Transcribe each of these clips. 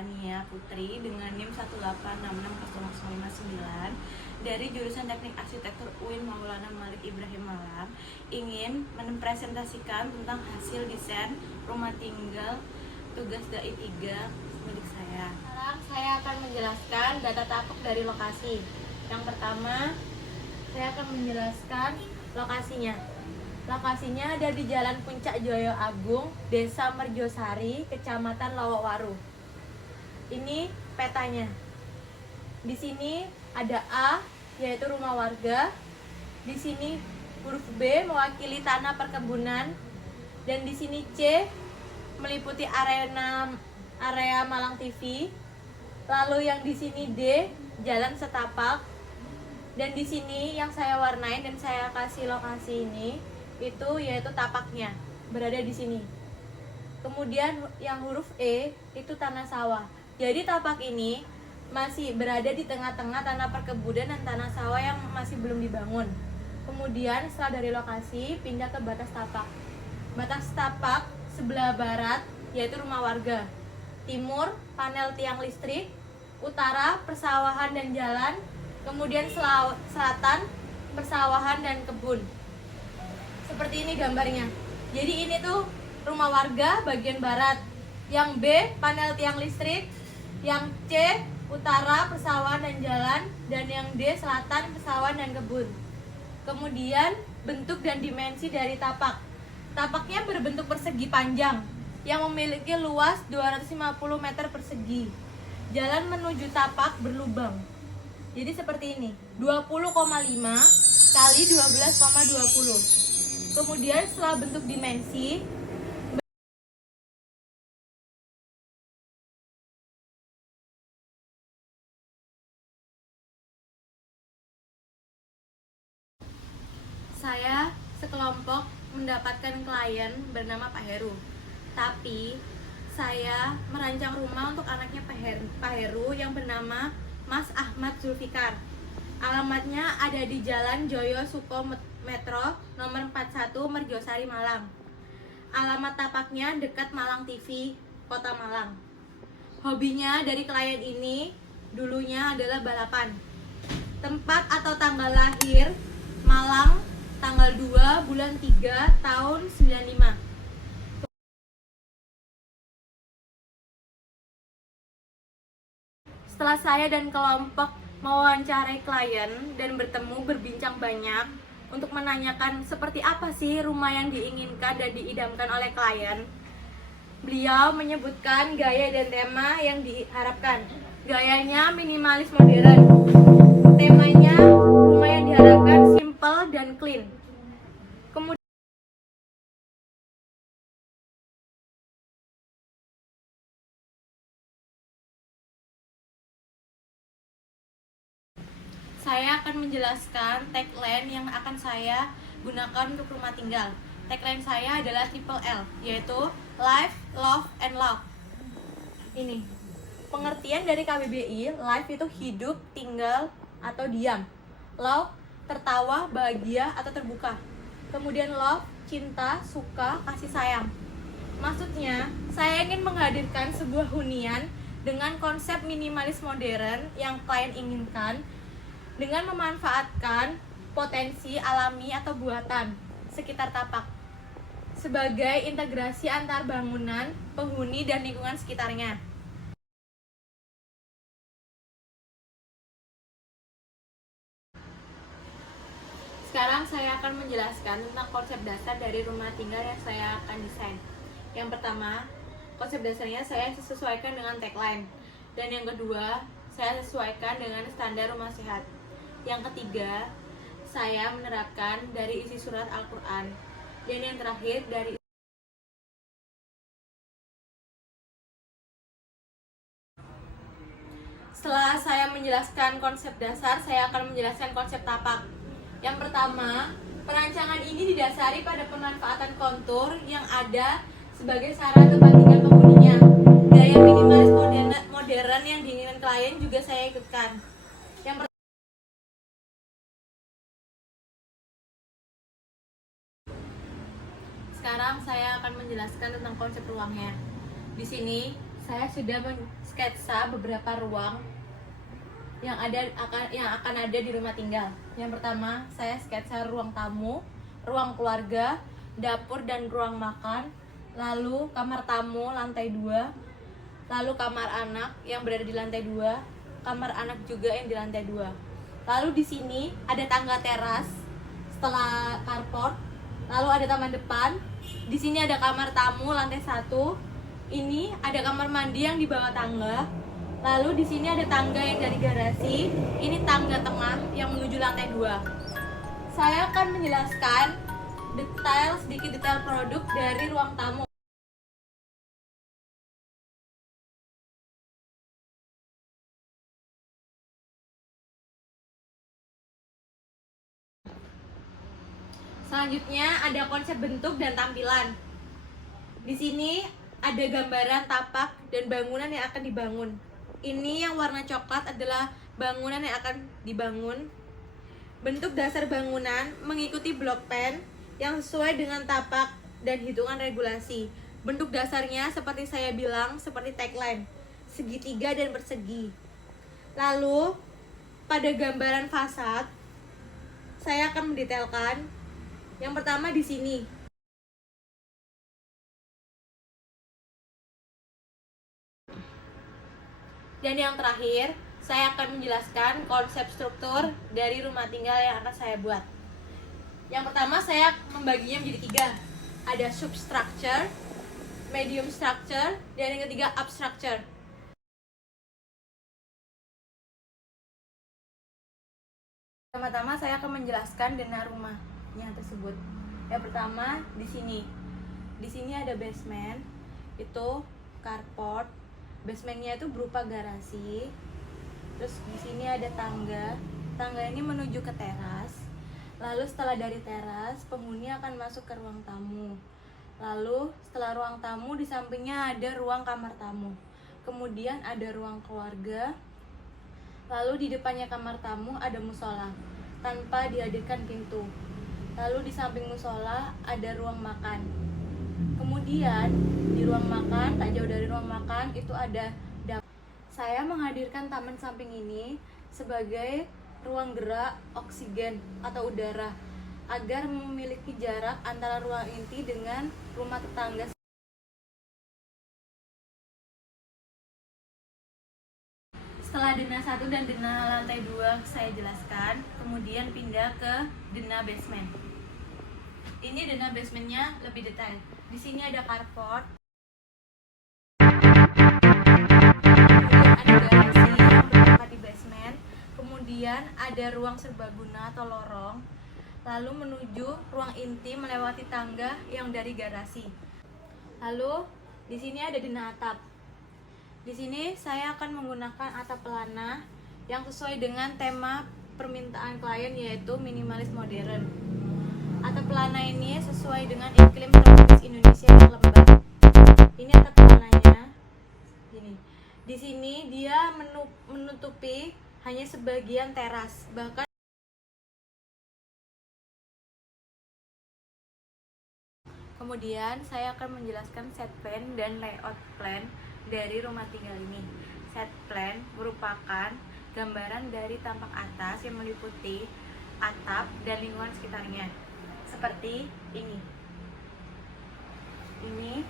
Ania Putri dengan NIM 1866059 dari jurusan Teknik Arsitektur UIN Maulana Malik Ibrahim Malang, ingin mempresentasikan tentang hasil desain rumah tinggal tugas DAI 3 milik saya. Sekarang saya akan menjelaskan data tapak dari lokasi. Yang pertama, saya akan menjelaskan lokasinya. Lokasinya ada di Jalan Puncak Joyo Agung, Desa Merjosari, Kecamatan Lowowaru. Ini petanya. Di sini ada A, yaitu rumah warga. Di sini huruf B mewakili tanah perkebunan, dan di sini C meliputi area Malang TV. Lalu yang di sini D, jalan setapak. Dan di sini yang saya warnain dan saya kasih lokasi ini itu yaitu tapaknya berada di sini. Kemudian yang huruf E itu tanah sawah. Jadi tapak ini masih berada di tengah-tengah tanah perkebunan dan tanah sawah yang masih belum dibangun. Kemudian setelah dari lokasi pindah ke batas tapak. Batas tapak sebelah barat yaitu rumah warga, timur panel tiang listrik, utara persawahan dan jalan, kemudian selatan persawahan dan kebun. Seperti ini gambarnya. Jadi ini tuh rumah warga bagian barat, yang B panel tiang listrik, yang C utara persawahan dan jalan, dan yang D selatan persawahan dan kebun. Kemudian bentuk dan dimensi dari tapak. Tapaknya berbentuk persegi panjang yang memiliki luas 250 meter persegi. Jalan menuju tapak berlubang. Jadi seperti ini, 20,5 kali 12,20. Kemudian setelah bentuk dimensi, saya sekelompok mendapatkan klien bernama Pak Heru. Tapi saya merancang rumah untuk anaknya Pak Heru yang bernama Mas Ahmad Zulfikar. Alamatnya ada di Jalan Joyo Suko Metro nomor 41 Merjosari Malang. Alamat tapaknya dekat Malang TV, Kota Malang. Hobinya dari klien ini dulunya adalah balapan. Tempat atau tanggal lahir Malang, tanggal 2 bulan 3 tahun 95. Setelah saya dan kelompok mewawancarai klien dan berbincang banyak untuk menanyakan seperti apa sih rumah yang diinginkan dan diidamkan oleh klien, beliau menyebutkan gaya dan tema yang diharapkan. Gayanya minimalis modern. Temanya rumah yang diharapkan simple dan clean. Kemudian saya akan menjelaskan tagline yang akan saya gunakan untuk rumah tinggal. Tagline saya adalah triple L, yaitu Life, Love, and Love. Ini pengertian dari KBBI. Life itu hidup, tinggal, atau diam. Love, tertawa, bahagia, atau terbuka. Kemudian love, cinta, suka, kasih sayang. Maksudnya, saya ingin menghadirkan sebuah hunian dengan konsep minimalis modern yang klien inginkan, dengan memanfaatkan potensi alami atau buatan sekitar tapak sebagai integrasi antar bangunan, penghuni, dan lingkungan sekitarnya. Sekarang saya akan menjelaskan tentang konsep dasar dari rumah tinggal yang saya akan desain. Yang pertama, konsep dasarnya saya sesuaikan dengan tagline. Dan yang kedua, saya sesuaikan dengan standar rumah sehat. Yang ketiga, saya menerapkan dari isi surat Al-Quran. Dan yang terakhir, dari setelah saya menjelaskan konsep dasar, saya akan menjelaskan konsep tapak. Yang pertama, perancangan ini didasari pada pemanfaatan kontur yang ada sebagai syarat tempat tinggal penghuninya. Gaya minimalis modern yang diinginkan klien juga saya ikutkan. Sekarang saya akan menjelaskan tentang konsep ruangnya. Di sini saya sudah mensketsa beberapa ruang yang akan ada di rumah tinggal. Yang pertama, saya sketsa ruang tamu, ruang keluarga, dapur dan ruang makan, lalu kamar tamu lantai 2, lalu kamar anak yang berada di lantai 2, kamar anak juga yang di lantai 2. Lalu di sini ada tangga teras setelah carport, lalu ada taman depan. Di sini ada kamar tamu lantai 1. Ini ada kamar mandi yang di bawah tangga. Lalu di sini ada tangga yang dari garasi. Ini tangga tengah yang menuju lantai 2. Saya akan menjelaskan sedikit detail produk dari ruang tamu. Selanjutnya ada konsep bentuk dan tampilan. Di sini ada gambaran tapak dan bangunan yang akan dibangun. Ini yang warna coklat adalah bangunan yang akan dibangun. Bentuk dasar bangunan mengikuti blok pen yang sesuai dengan tapak dan hitungan regulasi. Bentuk dasarnya seperti saya bilang, seperti tagline, segitiga dan persegi. Lalu pada gambaran fasad saya akan mendetailkan. Yang pertama di sini. Dan yang terakhir, saya akan menjelaskan konsep struktur dari rumah tinggal yang akan saya buat. Yang pertama, saya membaginya menjadi 3. Ada substructure, medium structure, dan yang ketiga upstructure. Pertama-tama saya akan menjelaskan denah rumahnya tersebut. Yang pertama di sini. Di sini ada basement, itu carport. Basementnya itu berupa garasi. Terus di sini ada tangga. Tangga ini menuju ke teras. Lalu setelah dari teras, penghuni akan masuk ke ruang tamu. Lalu setelah ruang tamu, di sampingnya ada ruang kamar tamu. Kemudian ada ruang keluarga. Lalu di depannya kamar tamu ada musola tanpa dihadirkan pintu. Lalu di samping musola ada ruang makan. Kemudian di ruang makan, tak jauh dari ruang makan itu ada dapur. Saya menghadirkan taman samping ini sebagai ruang gerak oksigen atau udara agar memiliki jarak antara ruang inti dengan rumah tetangga. Setelah denah 1 dan denah lantai 2 saya jelaskan, kemudian pindah ke denah basement. Ini denah basementnya lebih detail. Di sini ada carport, kemudian ada garasi yang bertempat di basement, kemudian ada ruang serbaguna atau lorong, lalu menuju ruang inti melewati tangga yang dari garasi. Lalu di sini ada denah atap. Di sini saya akan menggunakan atap pelana yang sesuai dengan tema permintaan klien, yaitu minimalis modern. Atap pelana ini sesuai dengan iklim tropis Indonesia yang lembab. Ini atap pelananya. Gini. Di sini dia menutupi hanya sebagian teras, bahkan kemudian saya akan menjelaskan set plan dan layout plan dari rumah tinggal ini. Set plan merupakan gambaran dari tampak atas yang meliputi atap dan lingkungan sekitarnya. Seperti ini. Ini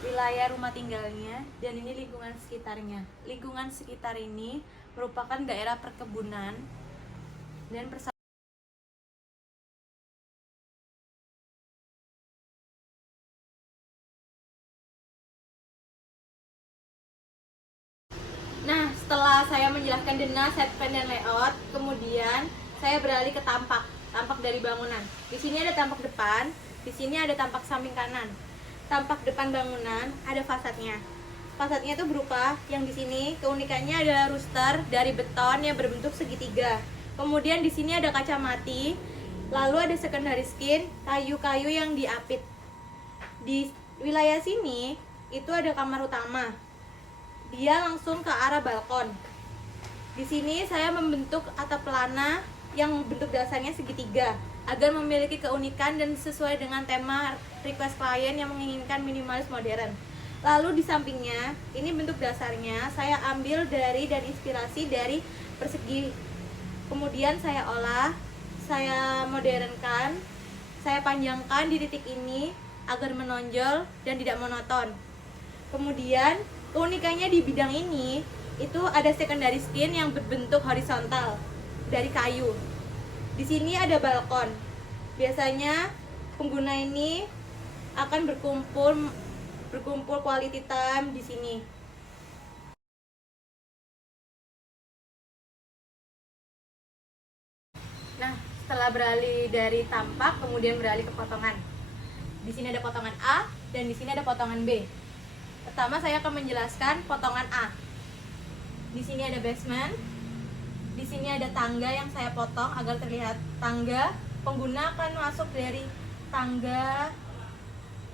wilayah rumah tinggalnya dan ini lingkungan sekitarnya. Lingkungan sekitar ini merupakan daerah perkebunan dan Nah, setelah saya menjelaskan denah, set plan, dan layout, kemudian saya beralih ke tampak dari bangunan. Di sini ada tampak depan, di sini ada tampak samping kanan. Tampak depan bangunan ada fasadnya. Fasadnya itu berupa yang di sini keunikannya adalah rooster dari beton yang berbentuk segitiga. Kemudian di sini ada kaca mati, lalu ada secondary skin, kayu-kayu yang diapit. Di wilayah sini itu ada kamar utama. Dia langsung ke arah balkon. Di sini saya membentuk atap pelana yang bentuk dasarnya segitiga agar memiliki keunikan dan sesuai dengan tema request klien yang menginginkan minimalis modern. Lalu di sampingnya, ini bentuk dasarnya saya ambil dari dan inspirasi dari persegi. Kemudian saya olah, saya modernkan, saya panjangkan di titik ini agar menonjol dan tidak monoton. Kemudian keunikannya di bidang ini itu ada secondary skin yang berbentuk horizontal dari kayu. Di sini ada balkon. Biasanya pengguna ini akan berkumpul quality time di sini. Nah, setelah beralih dari tampak, kemudian beralih ke potongan. Di sini ada potongan A dan di sini ada potongan B. Pertama saya akan menjelaskan potongan A. Di sini ada basement. Di sini ada tangga yang saya potong agar terlihat tangga. Pengguna akan masuk dari tangga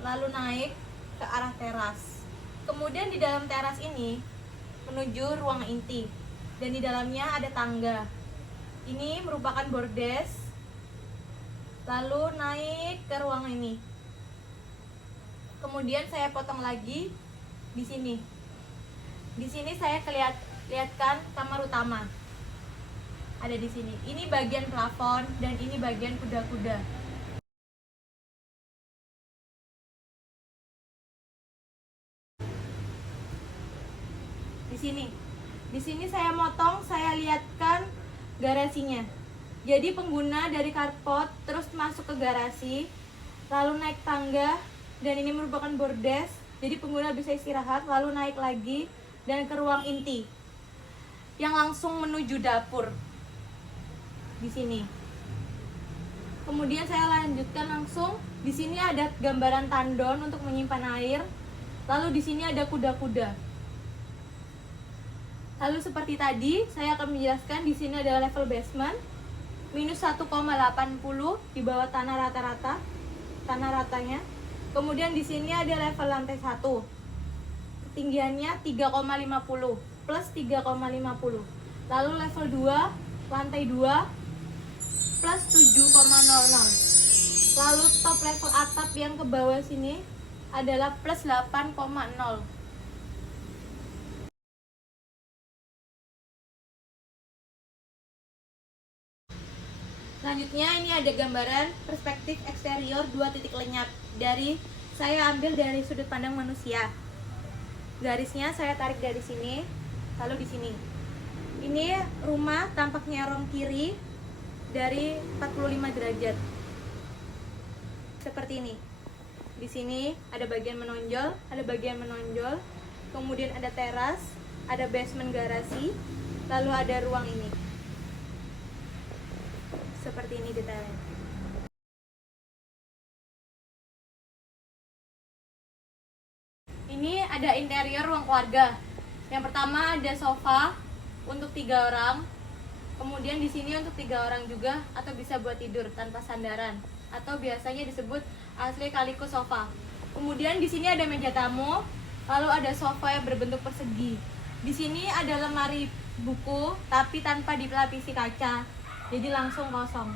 lalu naik ke arah teras. Kemudian di dalam teras ini menuju ruang inti dan di dalamnya ada tangga. Ini merupakan bordes. Lalu naik ke ruang ini. Kemudian saya potong lagi di sini. Di sini saya lihatkan kamar utama. Ada di sini. Ini bagian plafon dan ini bagian kuda-kuda. Di sini saya motong, saya lihatkan garasinya. Jadi pengguna dari carport terus masuk ke garasi, lalu naik tangga dan ini merupakan bordes. Jadi pengguna bisa istirahat, lalu naik lagi dan ke ruang inti yang langsung menuju dapur. Di sini. Kemudian saya lanjutkan langsung. Di sini ada gambaran tandon untuk menyimpan air. Lalu di sini ada kuda-kuda. Lalu seperti tadi, saya akan menjelaskan di sini adalah level basement minus 1,80 di bawah tanah rata-rata, tanah ratanya. Kemudian di sini ada level lantai 1. Ketinggiannya 3,50 plus 3,50. Lalu level 2, lantai 2 plus 7,00. Lalu top level atap yang ke bawah sini adalah plus 8,0. Selanjutnya ini ada gambaran perspektif eksterior 2 titik lenyap dari saya ambil dari sudut pandang manusia. Garisnya saya tarik dari sini, lalu di sini. Ini rumah tampak nyerong kiri dari 45 derajat. Seperti ini. Di sini ada bagian menonjol, kemudian ada teras, ada basement garasi, lalu ada ruang ini. Seperti ini detailnya. Ini ada interior ruang keluarga. Yang pertama ada sofa untuk 3 orang. Kemudian di sini untuk 3 orang juga atau bisa buat tidur tanpa sandaran atau biasanya disebut asli kaliko sofa. Kemudian di sini ada meja tamu, lalu ada sofa yang berbentuk persegi. Di sini ada lemari buku tapi tanpa dilapisi kaca. Jadi langsung kosong.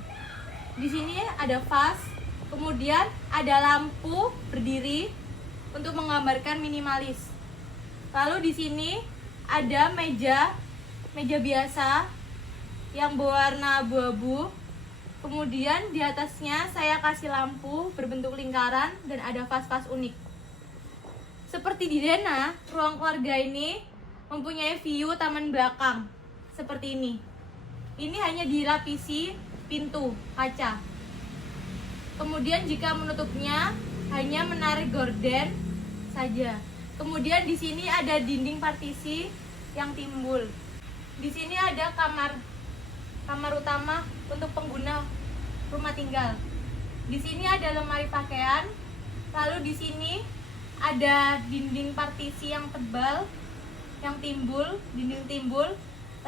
Di sini ada vas, kemudian ada lampu berdiri untuk menggambarkan minimalis. Lalu di sini ada meja biasa yang berwarna abu-abu. Kemudian di atasnya saya kasih lampu berbentuk lingkaran dan ada vas-vas unik. Seperti di Dena, ruang keluarga ini mempunyai view taman belakang seperti ini. Ini hanya dilapisi pintu kaca. Kemudian jika menutupnya hanya menarik gorden saja. Kemudian di sini ada dinding partisi yang timbul. Di sini ada kamar utama untuk pengguna rumah tinggal. Di sini ada lemari pakaian. Lalu di sini ada dinding partisi yang tebal yang timbul, dinding timbul.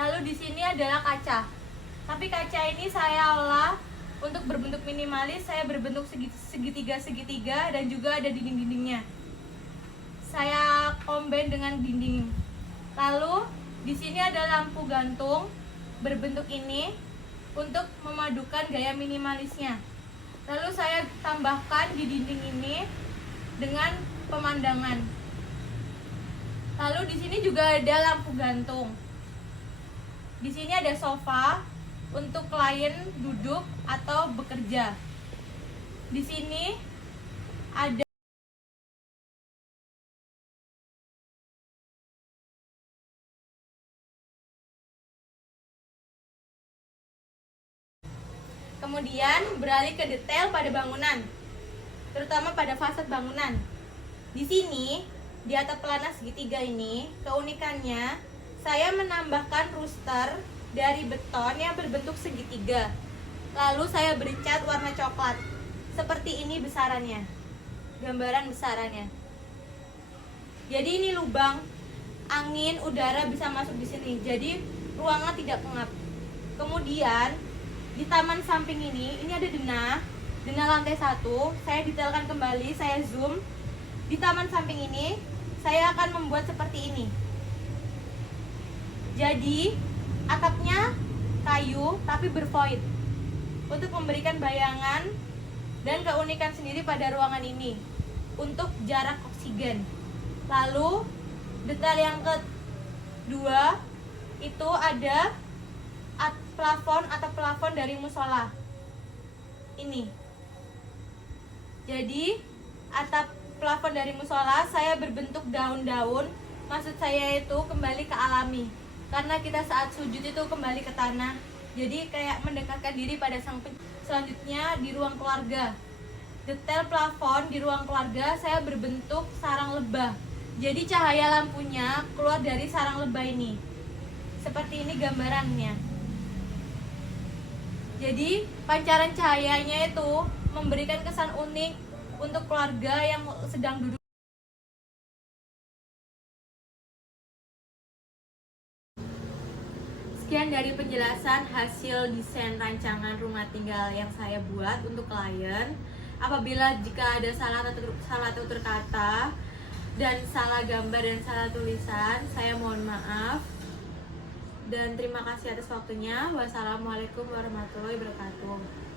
Lalu di sini adalah kaca. Tapi kaca ini saya olah untuk berbentuk minimalis, saya berbentuk segitiga dan juga ada dinding-dindingnya. Saya combine dengan dinding. Lalu di sini ada lampu gantung berbentuk ini untuk memadukan gaya minimalisnya. Lalu saya tambahkan di dinding ini dengan pemandangan. Lalu di sini juga ada lampu gantung. Di sini ada sofa untuk klien duduk atau bekerja. Di sini ada kemudian beralih ke detail pada bangunan, terutama pada fasad bangunan. Di sini, di atap pelana segitiga ini, keunikannya saya menambahkan rooster dari beton yang berbentuk segitiga. Lalu saya beri cat warna coklat. Seperti ini besarannya. Gambaran besarannya. Jadi ini lubang angin, udara bisa masuk di sini. Jadi ruangan tidak pengap. Kemudian di taman samping ini ada denah lantai 1. Saya detailkan kembali, saya zoom. Di taman samping ini saya akan membuat seperti ini. Jadi atapnya kayu tapi bervoid untuk memberikan bayangan dan keunikan sendiri pada ruangan ini untuk jarak oksigen. Lalu detail yang kedua itu ada atap plafon dari musola ini. Jadi atap plafon dari musola saya berbentuk daun-daun. Maksud saya itu kembali ke alami, karena kita saat sujud itu kembali ke tanah. Jadi kayak mendekatkan diri pada sang selanjutnya di ruang keluarga. Detail plafon di ruang keluarga saya berbentuk sarang lebah. Jadi cahaya lampunya keluar dari sarang lebah ini. Seperti ini gambarannya. Jadi pancaran cahayanya itu memberikan kesan unik untuk keluarga yang sedang duduk. Sekian dari penjelasan hasil desain rancangan rumah tinggal yang saya buat untuk klien. Apabila jika ada salah tutur kata dan salah gambar dan salah tulisan, saya mohon maaf. Dan terima kasih atas waktunya. Wassalamualaikum warahmatullahi wabarakatuh.